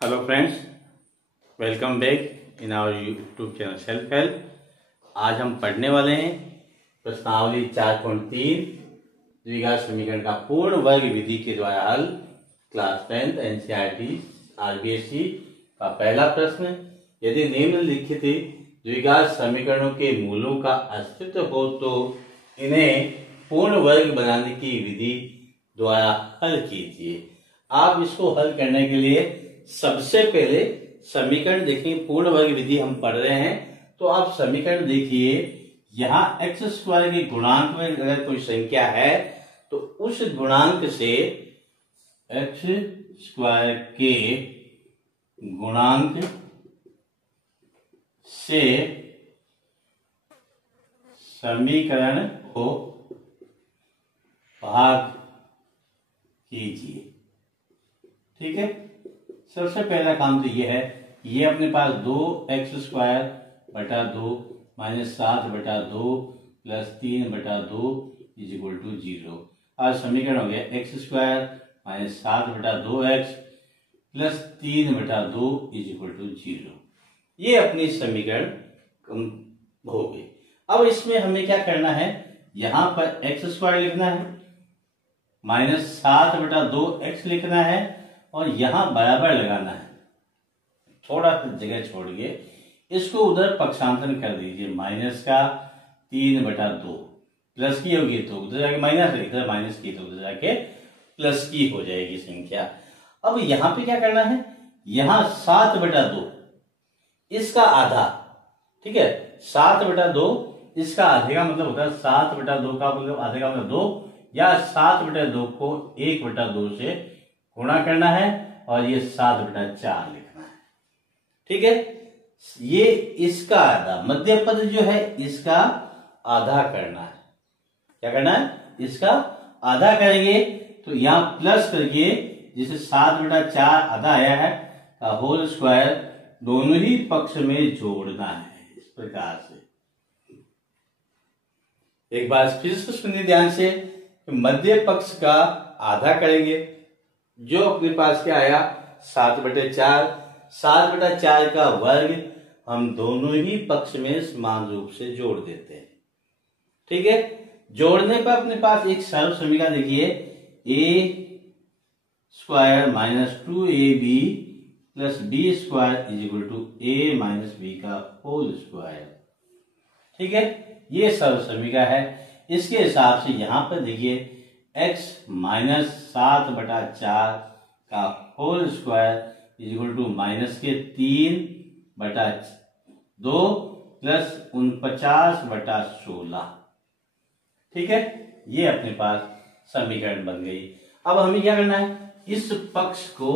Hello friends, welcome back in our YouTube channel self help. आज हम पढ़ने वाले हैं प्रश्नावली 4.3 द्विघात समीकरण का पूर्ण वर्ग विधि के द्वारा हल। क्लास 10th एनसीईआरटी आरबीएसई का पहला प्रश्न, यदि निम्नलिखित द्विघात समीकरणों के मूलों का अस्तित्व हो तो इन्हें पूर्ण वर्ग बनाने की विधि द्वारा हल कीजिए। आप इसको हल करने के लिए सबसे पहले समीकरण देखिए। पूर्ण वर्ग विधि हम पढ़ रहे हैं तो आप समीकरण देखिए। यहां एक्स स्क्वायर के गुणांक में अगर कोई संख्या है तो उस गुणांक से एक्स स्क्वायर के गुणांक से समीकरण को भाग कीजिए। ठीक है, सबसे पहला काम तो यह है, ये अपने पास 2x² बटा 2 minus 7/2 plus 3/2 is equal to 0। आज समीकरण हो गया x² minus 7/2x plus 3/2 is equal to 0। ये अपनी समीकरण हो गई। अब इसमें हमें क्या करना है, यहां पर x² लिखना है, माइनस 7/2x लिखना है और यहां बराबर लगाना है। थोड़ा सा जगह छोड़िए, इसको उधर पक्षांतरण कर दीजिए। माइनस का 3/2 प्लस की होगी तो उधर जाके माइनस, इधर माइनस की तो उधर जाके प्लस की हो जाएगी संख्या। अब यहां पे क्या करना है, यहां 7/2 इसका आधा, ठीक है, 7/2 इसका आधे का मतलब होता है 7/2 का मतलब आधे का मतलब 2, या 7/2 को 1/2 से गुणा करना है और ये 7/4 लिखना है। ठीक है, ये इसका आधा, मध्य पद जो है इसका आधा करना है। क्या करना है, इसका आधा करेंगे तो यहां प्लस करके जिसे 7/4 आधा आया है का होल स्क्वायर दोनों ही पक्ष में जोड़ना है। इस प्रकार से एक बार फिर से सुनिए ध्यान से, मध्य पक्ष का आधा करेंगे, जो अपने पास क्या आया 7/4। 7/4 का वर्ग हम दोनों ही पक्ष में समान रूप से जोड़ देते हैं। ठीक है, जोड़ने पर अपने पास एक सरल समीकरण देखिए, a² minus 2ab plus b² is equal to a minus b का होल स्क्वायर। ठीक है, ये सरल समीकरण है। इसके हिसाब से यहां पर देखिए x माइनस 7/4 का whole square is equal to minus के 3/2 प्लस 49/16। ठीक है, ये अपने पास समीकरण बन गई। अब हमें क्या करना है, इस पक्ष को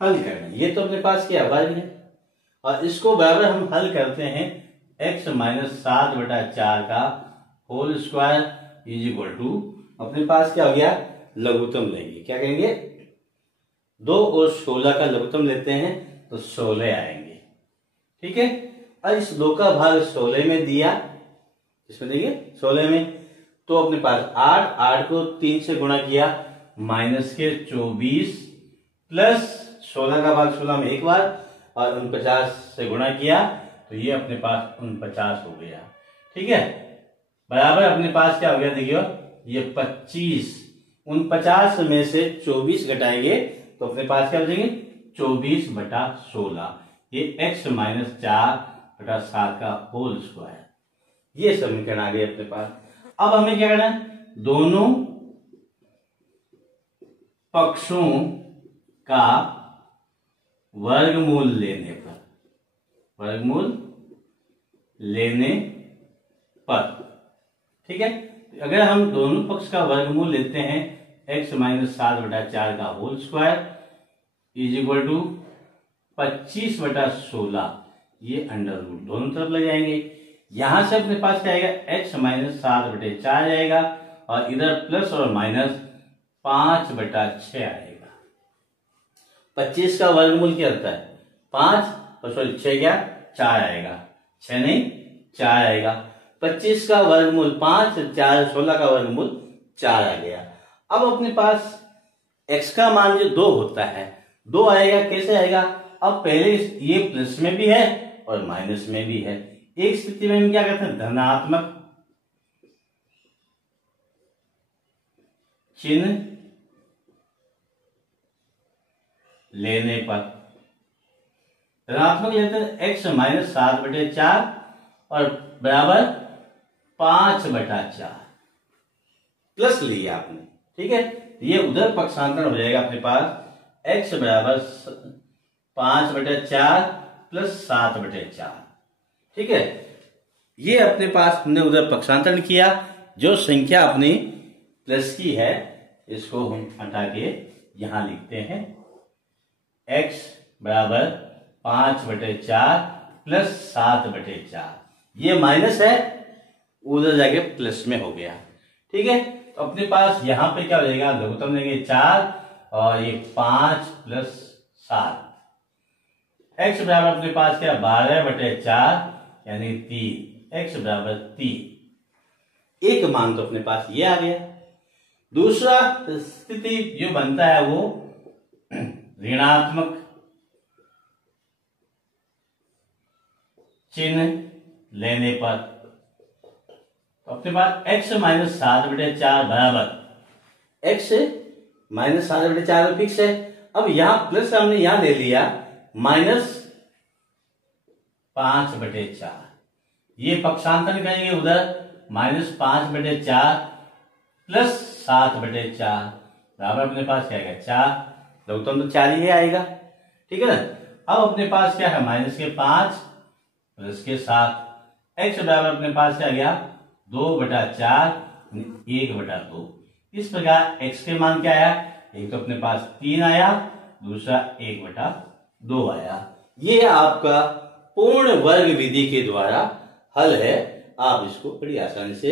हल करना है। ये तो अपने पास क्या वर्ग है और इसको बराबर हम हल करते हैं x माइनस 7/4 का whole square is equal to, अपने पास क्या हो गया, लघुत्तम लेंगे। क्या कहेंगे, 2 और 16 का लघुत्तम लेते हैं तो 16 आएंगे। ठीक है, अब इस 2 का भाग 16 में दिया, इसमें देखिए 16 में, तो अपने पास 8 को 3 से गुणा किया, माइनस के 24 प्लस 16 का भाग 16 में एक बार और 49 से गुणा किया तो ये अपने पास 49 हो गया। ठीक है, बराबर अपने पास क्या हो गया, देखियो ये 25, 49 में से 24 घटाएंगे तो अपने पास क्या बचेंगे 24/16। ये x माइनस 4/7 का होल स्क्वायर, ये समीकरण आ गए अपने पास। अब हमें क्या करना है, दोनों पक्षों का वर्गमूल लेने पर, वर्गमूल लेने पर, ठीक है, अगर हम दोनों पक्ष का वर्गमूल लेते हैं x माइनस 7/4 का whole square is equal to 25/16, ये अंडर रूट दोनों तरफ ले जाएंगे। यहां से अपने पास क्या आएगा, x माइनस 7/4 आएगा और इधर प्लस और माइनस 5/6 आएगा। 25 का वर्गमूल क्या होता है 5 और 6 क्या 4 आएगा, 6 नहीं 4 आएगा। 25 का वर्गमूल 5, 4, 16 का वर्गमूल 4 आ गया। अब अपने पास x का मान जो 2 होता है 2 आएगा। कैसे आएगा? अब पहले ये प्लस में भी है और माइनस में भी है। एक स्थिति में हम क्या करते हैं, धनात्मक चिन्ह लेने पर धनात्मक लेते हैं x माइनस 7/4 और बराबर 5/4 प्लस लिया आपने। ठीक है, ये उधर पक्षांतर हो जाएगा अपने पास x बराबर 5/4 प्लस 7/4। ठीक है, ये अपने पास हमने उधर पक्षांतरण किया। जो संख्या अपनी प्लस की है इसको हम हटा के यहां लिखते हैं x बराबर 5/4 प्लस 7/4। ये माइनस है, उधर जाके प्लस में हो गया। ठीक है, तो अपने पास यहां पे क्या हो जाएगा, लघुत्तम लेंगे 4 और ये 5 प्लस 7। x बराबर अपने पास क्या, 12/4 यानी 3। x बराबर 3। एक मान तो अपने पास ये आ गया। दूसरा स्थिति जो बनता है वो ऋणात्मक चिन्ह लेने पर। तो अपने पास x माइनस 7/4 बराबर x माइनस 7/4 फिक्स है। अब यहां प्लस हमने यहां ले लिया माइनस 5/4। ये पक्षांतर करेंगे उधर माइनस 5/4 प्लस 7/4 बराबर अपने पास क्या आएगा, 4। लघुत्तम तो 4 ही आएगा। ठीक है ना। अब अपने पास क्या है, माइनस के 5 प्लस के 7। x बराबर अपने पास क्या आ गया, 2/4 1/2। इस प्रकार x के मान क्या आया, एक तो अपने पास 3 आया, दूसरा 1/2 आया। ये आपका पूर्ण वर्ग विधि के द्वारा हल है। आप इसको बड़ी आसानी से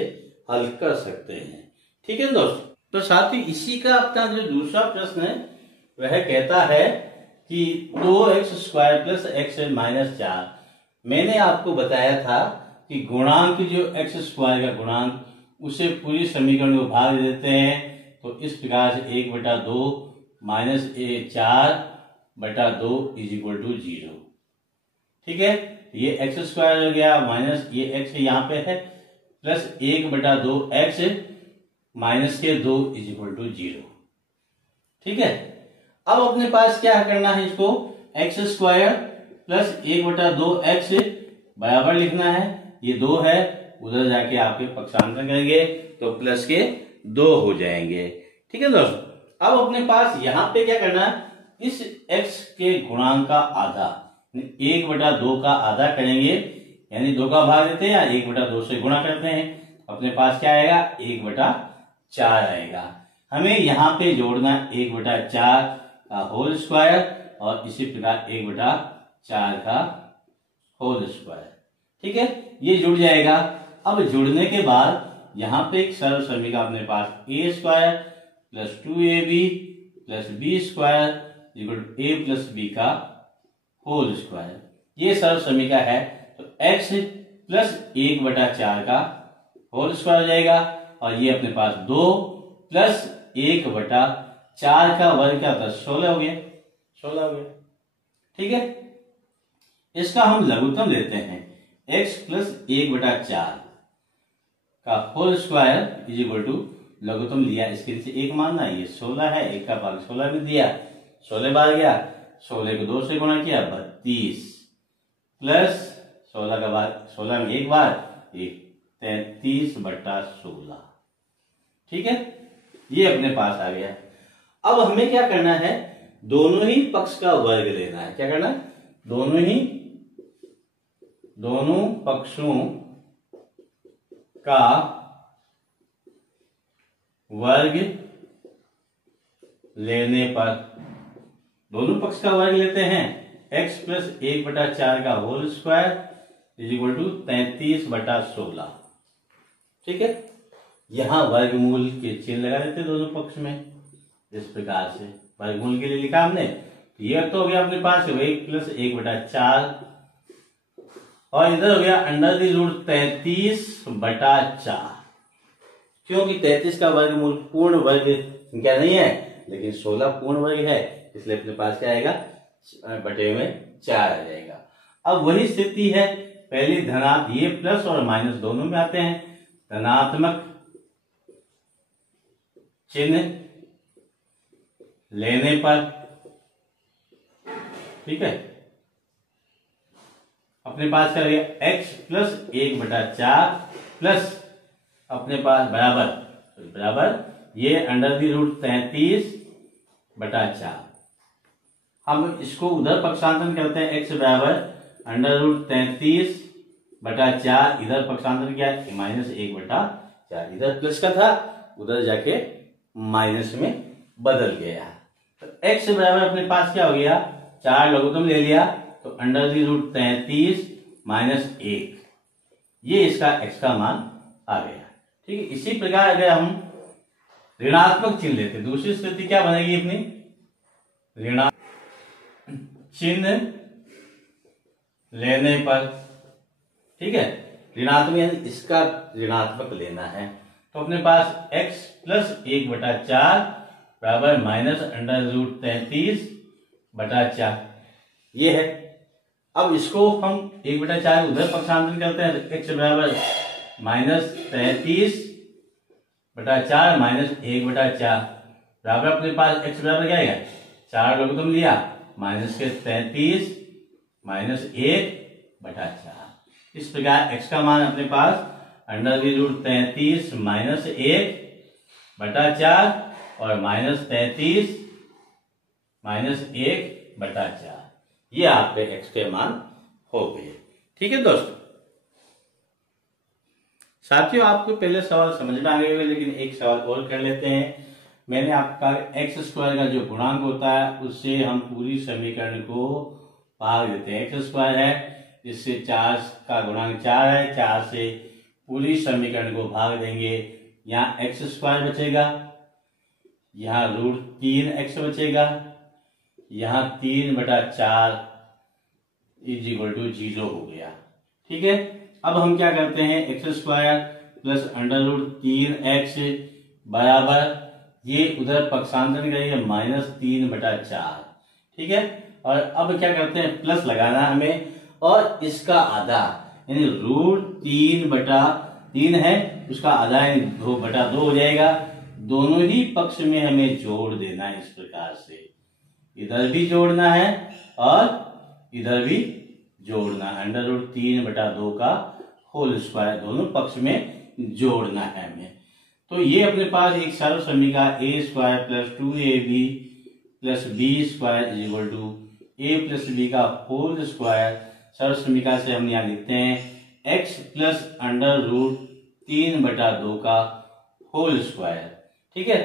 हल कर सकते हैं। ठीक है दोस्तों। तो साथ ही इसी का अपना जो दूसरा प्रश्न है वह कहता है कि 2x² प्लस x माइनस 4। मैंने आपको बताया था कि गुणांक जो x² का गुणांक उसे पूरी समीकरण को भाग देते हैं। तो इस प्रकार से 1/2 माइनस 4/2 इज इक्वल टू 0। ठीक है, ये x² हो गया माइनस ये x यहाँ पे है प्लस 1/2 x माइनस के 2 इज इक्वल टू 0। ठीक है, अब अपने पास क्या करना है, इसको x² प्लस 1/2 x बराबर लिखना है। ये 2 है, उधर जाके आपके पक्षांतर करेंगे तो प्लस के 2 हो जाएंगे। ठीक है दोस्तों। अब अपने पास यहां पे क्या करना है, इस x के गुणांक का आधा 1/2 का आधा करेंगे, यानी 2 का भाग देते हैं या 1/2 से गुणा करते हैं। अपने पास क्या आएगा, 1/4 आएगा। हमें यहाँ पे जोड़ना 1/4 का होल स्क्वायर और इसी प्रकार 1/4 का होल स्क्वायर। ठीक है, ये जुड़ जाएगा। अब जुड़ने के बाद यहाँ पे एक सरल समीकरण अपने पास a² plus 2ab plus b² equal to a plus b का होल स्क्वायर। ये सरल समीकरण है। तो x प्लस 1/4 का होल स्क्वायर हो जाएगा और ये अपने पास 2 प्लस 1/4 का वर्ग क्या होता है, 16 हो गया। 16 हो गया। ठीक है, इसका हम लघुत्तम लेते हैं x प्लस 1/4 का whole square is equal to लघुत्तम लिया, इसके नीचे 1 मानना, ये 16 है, 1 का भाग 16 में दिया, 16 बार गया, 16 को 2 से गुणा किया 32 प्लस 16 का भाग 16 में 1 बार 33/16। ठीक है, ये अपने पास आ गया। अब हमें क्या करना है, दोनों ही पक्ष का वर्ग लेना है। क्या करना है, दोनों पक्षों का वर्ग लेने पर, दोनों पक्ष का वर्ग लेते हैं x प्लस 1/4 का whole square is equal to 33/16। ठीक है, यहां वर्गमूल के चिन्ह लगा देते दोनों पक्ष में। इस प्रकार से वर्गमूल के लिए लिखा हमने, ये तो हो गया अपने पास 1 प्लस 1/4 और इधर हो गया अंडर द रूट 33/4, क्योंकि 33 का वर्गमूल पूर्ण वर्ग संख्या नहीं है, लेकिन 16 पूर्ण वर्ग है, इसलिए अपने पास क्या आएगा, बटे में 4 आ जाएगा। अब वही स्थिति है, पहले धनात्मक, ये प्लस और माइनस दोनों में आते हैं, धनात्मक चिन्ह लेने पर, ठीक है, अपने पास क्या रहेगा, x प्लस 1/4 प्लस अपने पास बराबर ये √33/4। हम इसको उधर पक्षांतरण करते हैं, x बराबर √33/4, इधर पक्षांतरण क्या है, -1/4, इधर प्लस का था उधर जाके माइनस में बदल गया। तो x बराबर अपने पास क्या हो गया, 4 लघुत्तम ले लिया तो √33 - 1, ये इसका x का मान आ गया। ठीक है, इसी प्रकार अगर हम ऋणात्मक चिन्ह लेते, दूसरी स्थिति क्या बनेगी अपनी, ऋणात्मक चिन्ह लेने पर, ठीक है, ऋणात्मक यानी इसका ऋणात्मक लेना है, तो अपने पास x प्लस 1/4 बराबर -√33/4 ये है। अब इसको हम 1/4 उधर पक्षांतरण करते हैं, x बराबर -33/4 -1/4 बराबर अपने पास x बराबर क्या आएगा, 4 लघुत्तम लिया, -33 -1/4। इस प्रकार x का मान अपने पास √33 - 1/4 और -33 -1/4, ये आपके x के मान हो गए। ठीक है दोस्तों, साथियों आपको पहले सवाल समझ में आ गए होंगे, लेकिन एक सवाल और कर लेते हैं। मैंने आपका x² का जो गुणांक होता है उससे हम पूरी समीकरण को भाग देते हैं। x² है, इससे 4 का गुणांक 4 है, 4 से पूरी समीकरण को भाग देंगे, यहाँ x² बचेगा, यहाँ √3x बचेगा, यहाँ 3/4 = 0 हो गया। ठीक है, अब हम क्या करते हैं, x² प्लस √3x बराबर, ये उधर पक्षांतरण करेंगे -3/4। ठीक है, और अब क्या करते हैं, प्लस लगाना हमें, और इसका आधा यानी √3/3 है, उसका आधा यानी 2/2 हो जाएगा। दोनों ही पक्ष में हमें जोड़ देना है, इस प्रकार से इधर भी जोड़ना है और इधर भी जोड़ना है, √3/2 का होल स्क्वायर दोनों पक्ष में जोड़ना है हमें। तो ये अपने पास एक सरल समीकरण a² + 2ab + b² = a + b का होल स्क्वायर, सरल समीकरण से हम यहाँ लिखते हैं x प्लस √3/2 का होल स्क्वायर। ठीक है,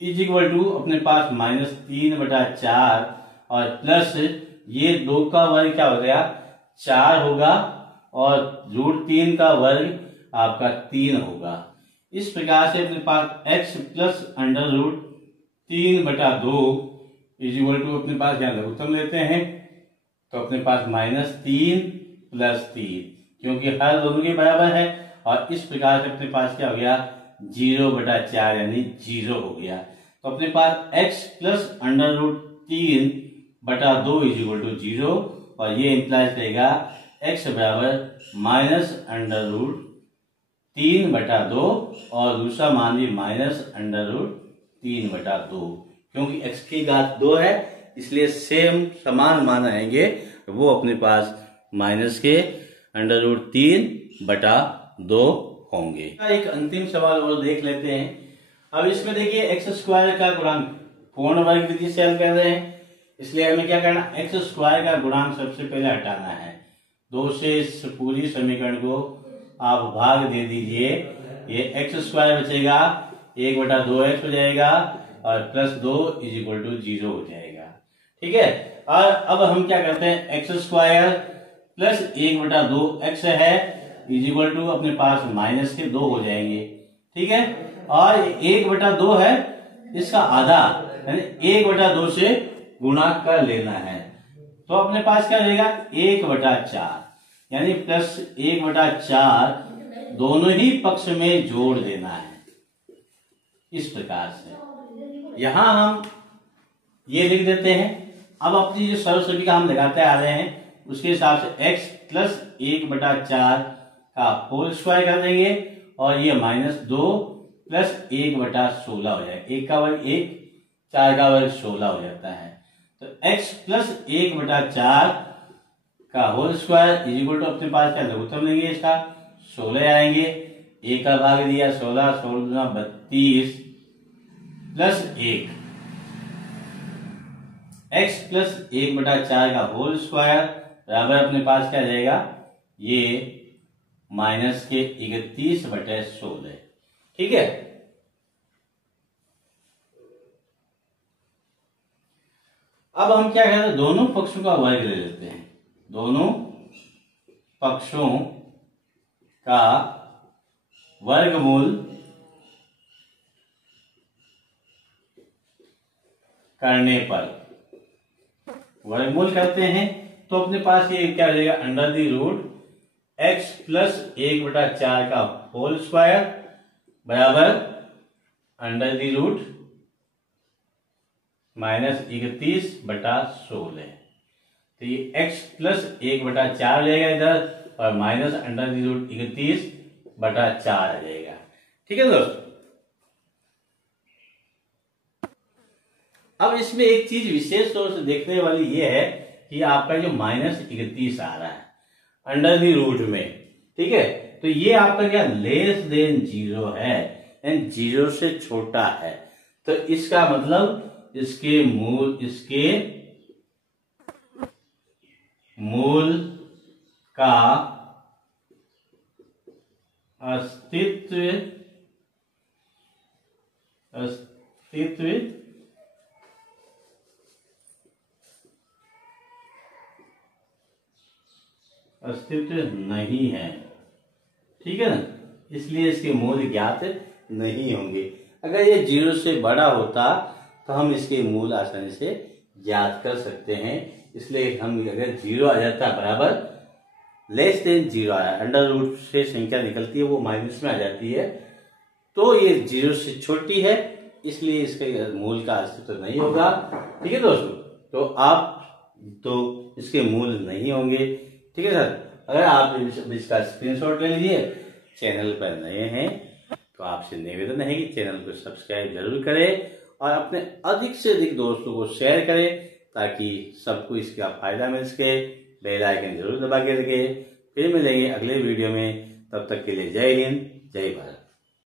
= अपने पास -3/4 और प्लस ये 2 का वर्ग क्या हो गया, 4 होगा, और √3 का वर्ग आपका 3 होगा। इस प्रकार से अपने पास x प्लस √3/2 = अपने पास यहाँ लघुत्तम लेते हैं तो अपने पास -3 + 3, क्योंकि हर दोनों के बराबर है, और इस प्रकार से अपने पास क्या हो गया, 0/4 यानी 0 हो गया। तो अपने पास x प्लस √3/2 = 0, और ये इंप्लाइज करेगा x बराबर -√3/2 और दूसरा मान भी -√3/2, क्योंकि x की घात 2 है, इसलिए सेम समान मान आएंगे, वो अपने पास -√3/2 होंगे। एक अंतिम सवाल और देख लेते हैं। अब इसमें देखिए x² का गुणांक पूर्ण वर्ग विधि से हल कर रहे हैं, इसलिए हमें क्या करना, x² का गुणांक सबसे पहले हटाना है। 2 से इस पूरी समीकरण को आप भाग दे दीजिए, ये x² बचेगा, 1/2x हो जाएगा, और +2 = 0 हो जाएगा। ठीक है, और अब हम क्या करते हैं, x² प्लस 1/2x है = अपने पास -2 हो जाएंगे। ठीक है, और 1/2 है, इसका आधा यानी 1/2 से गुणा कर लेना है, तो अपने पास क्या रहेगा, 1/4 यानी प्लस 1/4 दोनों ही पक्ष में जोड़ देना है। इस प्रकार से यहां हम ये लिख देते हैं। अब अपनी जो सर्वसम्मति का हम लगाते आ रहे हैं उसके हिसाब से x प्लस 1/4 का होल स्क्वायर कर देंगे और ये -2 प्लस 1/16 हो जाएगा। 1 का वर्ग 1, 4 का वर्ग 16 हो जाता है। तो x प्लस 1/4 का whole square is equal to अपने पास क्या लघुत्तम लेंगे इसका 16 आएंगे। 1 का भाग दिया 16, 16 32 प्लस 1 x प्लस 1/4 का होल स्क्वायर बराबर अपने पास क्या जाएगा ये माइनस के 31/16। ठीक है। अब हम क्या कहते हैं दोनों पक्षों का वर्ग ले लेते हैं। दोनों पक्षों का वर्गमूल करने पर वर्गमूल करते हैं तो अपने पास ये क्या हो जाएगा under the root x plus 1/4 का होल स्क्वायर बराबर अंडर द रूट -31/16। तो ये x प्लस 1/4 लेगा इधर और माइनस अंडर द रूट 31/4 आ जाएगा। ठीक है दोस्तों। अब इसमें एक चीज विशेष तौर से देखने वाली ये है कि आपका जो -31 आ रहा है अंडर दी रूट में, ठीक है, तो ये आपका क्या लेस देन 0 है एंड 0 से छोटा है। तो इसका मतलब इसके मूल का अस्तित्व नहीं है। ठीक है ना, इसलिए इसके मूल ज्ञात नहीं होंगे। अगर ये 0 से बड़ा होता तो हम इसके मूल आसानी से ज्ञात कर सकते हैं। इसलिए हम अगर 0 आ जाता बराबर लेस देन 0 आया, अंडर रूट से संख्या निकलती है वो माइनस में आ जाती है, तो ये 0 से छोटी है इसलिए इसके मूल का अस्तित्व नहीं होगा। ठीक है दोस्तों, तो इसके मूल नहीं होंगे। ठीक है सर, अगर आप इसका स्क्रीनशॉट ले लीजिए। चैनल पर नए हैं तो आपसे निवेदन है कि चैनल को सब्सक्राइब जरूर करें और अपने अधिक से अधिक दोस्तों को शेयर करें ताकि सबको इसका फायदा मिल सके। बेल आइकन जरूर दबा के रखें। फिर मिलेंगे अगले वीडियो में, तब तक के लिए जय हिंद, जय भारत।